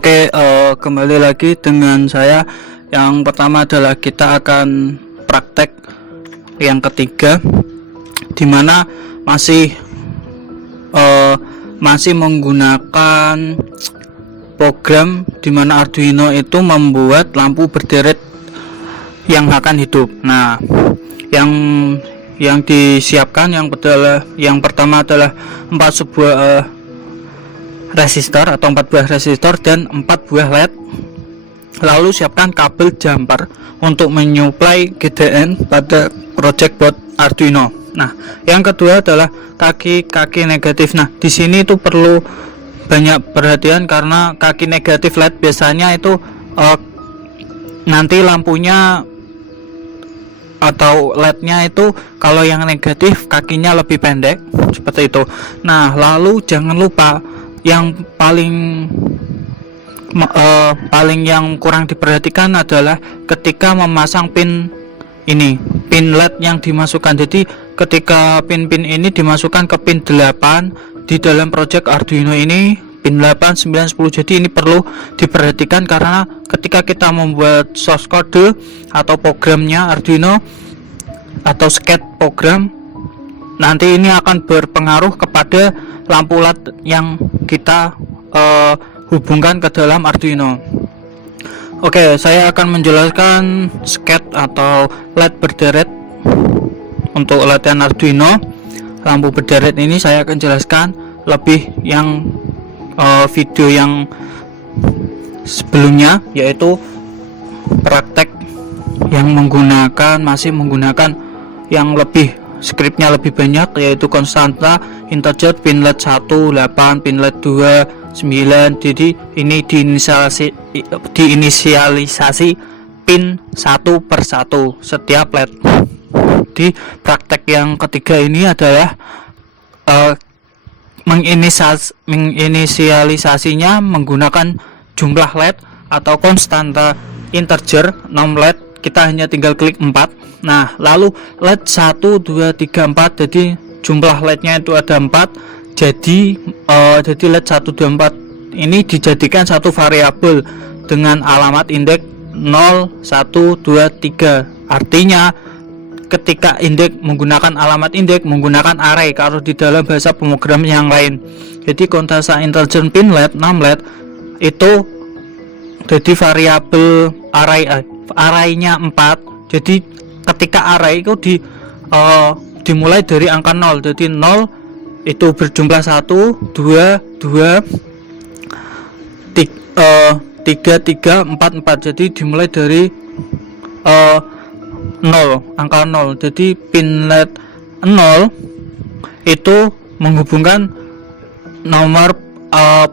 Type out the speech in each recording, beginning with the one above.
Oke, kembali lagi dengan saya. Yang pertama adalah kita akan praktek yang ketiga, dimana masih menggunakan program dimana Arduino itu membuat lampu berderet yang akan hidup. Nah, yang disiapkan yang pertama adalah 4 buah resistor dan 4 buah LED. Lalu siapkan kabel jumper untuk menyuplai GDN pada project board Arduino. Nah, yang kedua adalah kaki negatif. Nah, di sini itu perlu banyak perhatian karena kaki negatif LED biasanya itu nanti lampunya atau LED-nya itu kalau yang negatif kakinya lebih pendek seperti itu. Nah, lalu jangan lupa yang paling yang kurang diperhatikan adalah ketika memasang pin LED yang dimasukkan. Jadi ketika pin-pin ini dimasukkan ke pin 8 di dalam project Arduino ini, pin 8, 9, 10. Jadi ini perlu diperhatikan karena ketika kita membuat source code atau programnya Arduino atau sketch program, nanti ini akan berpengaruh kepada lampu LED yang kita hubungkan ke dalam Arduino. Oke, saya akan menjelaskan sketch atau LED berderet untuk latihan Arduino. Lampu berderet ini saya akan jelaskan lebih yang video yang sebelumnya, yaitu praktek yang masih menggunakan yang lebih skripnya lebih banyak, yaitu konstanta integer pin LED 1 8, pin LED 2 9. Jadi ini diinisialisasi pin 1 per 1 setiap LED. Di praktek yang ketiga ini adalah menginisialisasinya menggunakan jumlah LED atau konstanta integer 6 LED. Kita hanya tinggal klik 4. Nah, lalu LED 1 2 3 4, jadi jumlah LED-nya itu ada 4. Jadi LED 1 2 4 ini dijadikan satu variabel dengan alamat indeks 0 1 2 3. Artinya ketika indeks menggunakan alamat indeks menggunakan array kalau di dalam bahasa pemrograman yang lain. Jadi konstanta integer pin LED 6 LED itu jadi variabel array-nya 4. Jadi ketika array itu dimulai dari angka 0. Jadi 0 itu berjumlah 1 2 2 3 3 4 4. Jadi dimulai dari 0, angka 0. Jadi pin LED 0 itu menghubungkan nomor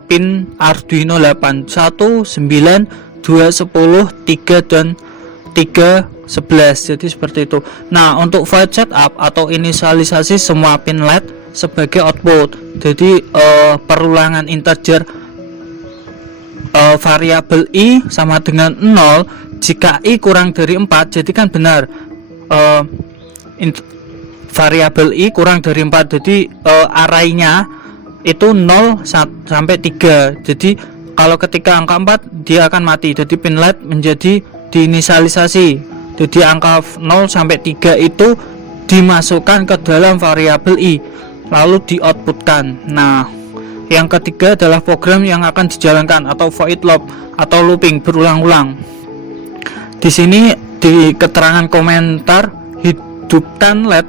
pin Arduino 8 1 9 2 10 3 dan 3 11. Jadi seperti itu. Nah, untuk void setup atau inisialisasi semua pin LED sebagai output. Jadi perulangan integer variabel i sama dengan 0 jika i kurang dari 4. Jadi kan benar variabel i kurang dari 4. Jadi array-nya itu 0 sampai 3. Jadi kalau ketika angka 4 dia akan mati. Jadi pin LED menjadi diinisialisasi. Jadi angka 0 sampai 3 itu dimasukkan ke dalam variabel i lalu di-outputkan. Nah, yang ketiga adalah program yang akan dijalankan atau void loop atau looping berulang-ulang. Di sini di keterangan komentar, hidupkan LED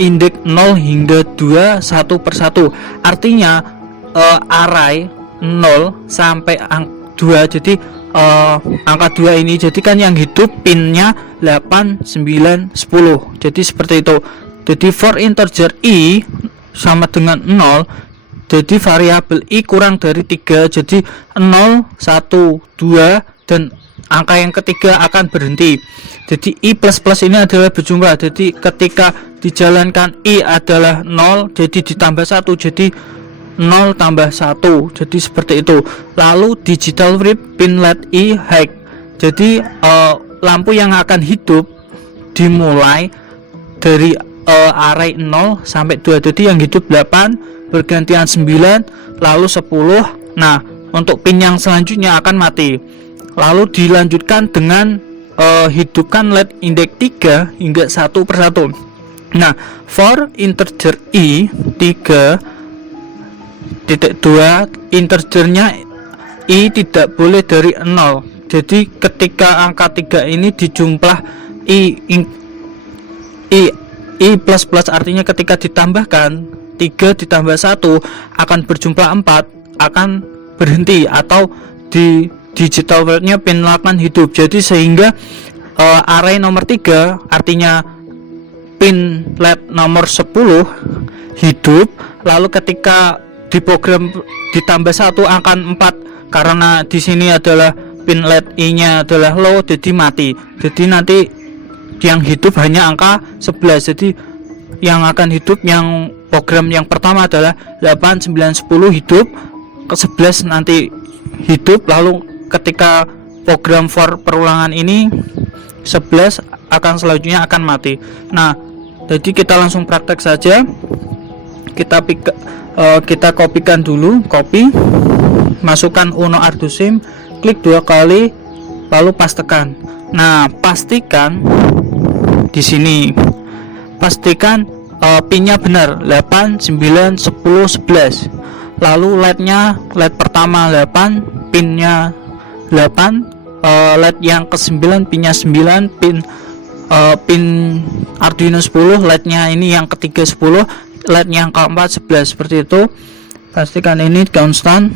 indeks 0 hingga 2 1 per 1. Artinya array 0 sampai 2. Jadi angka 2 ini jadikan yang hidup pinnya 8 9 10. Jadi seperti itu. Jadi for integer i sama dengan 0, jadi variabel i kurang dari 3. Jadi 0 1 2 dan angka yang ketiga akan berhenti. Jadi i plus plus ini adalah berjumlah. Jadi ketika dijalankan i adalah 0, jadi ditambah 1, jadi 0 tambah 1. Jadi seperti itu. Lalu digital flip pin LED i high. Jadi lampu yang akan hidup dimulai dari array 0 sampai 2. Jadi yang hidup 8 bergantian 9 lalu 10. Nah, untuk pin yang selanjutnya akan mati. Lalu dilanjutkan dengan hidupkan LED index 3 hingga 1 per 1. Nah, for integer i 3.2 integernya i tidak boleh dari 0. Jadi ketika angka 3 ini dijumlah i plus plus, artinya ketika ditambahkan 3 ditambah 1 akan berjumlah 4, akan berhenti, atau di digital world-nya pin 8 hidup. Jadi sehingga array nomor 3 artinya pin LED nomor 10 hidup, lalu ketika di program ditambah 1 akan 4 karena di sini adalah pin LED I-nya adalah low, jadi mati. Jadi nanti yang hidup hanya angka 11. Jadi yang akan hidup yang program yang pertama adalah 8, 9, 10 hidup, ke 11 nanti hidup, lalu ketika program for perulangan ini 11 akan selanjutnya akan mati. Nah, jadi kita langsung praktek saja. Kita kopikan dulu, copy, masukkan Uno Arduino SIM, klik 2 kali, lalu pastekan. Nah, pastikan di sini, pastikan pinnya benar 8, 9, 10, 11. Lalu LED-nya, LED pertama 8, pinnya 8, LED yang ke-9 pinnya 9, pin Arduino 10, LED-nya ini yang ketiga 10, LED yang keempat 11. Seperti itu. Pastikan ini konstan.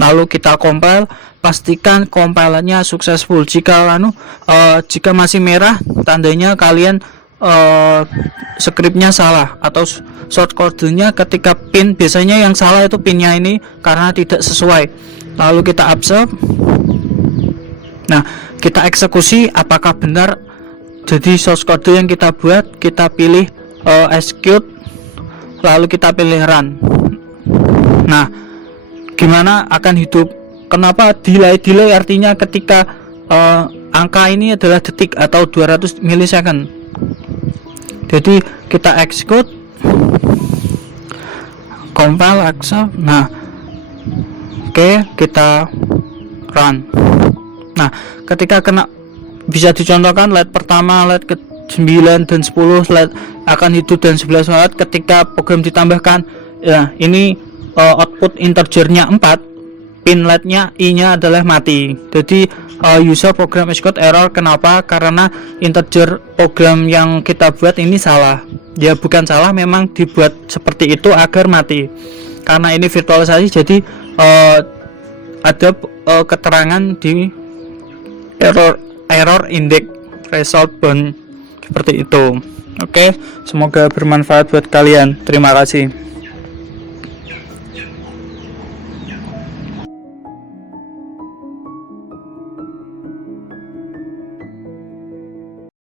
Lalu kita compile, pastikan compilannya successful. Jika jika masih merah, tandanya kalian scriptnya salah, atau shortcode-nya ketika pin, biasanya yang salah itu pinnya ini karena tidak sesuai. Lalu kita observe. Nah, kita eksekusi apakah benar. Jadi source code yang kita buat, kita pilih execute, lalu kita pilih run. Nah, gimana akan hidup? Kenapa delay artinya ketika angka ini adalah detik atau 200 milisecond. Jadi kita execute, compile, accept. Nah, oke, kita run. Nah, ketika kena, bisa dicontohkan LED pertama, LED ke-9 dan 10 LED akan hidup, dan 11 LED ketika program ditambahkan. Ya, ini output integernya 4, pin LED-nya I-nya adalah mati. Jadi user program execute error. Kenapa? Karena integer program yang kita buat ini salah. Ya, bukan salah, memang dibuat seperti itu agar mati. Karena ini virtualisasi, jadi ada keterangan di error index result bound seperti itu. Oke, semoga bermanfaat buat kalian. Terima kasih.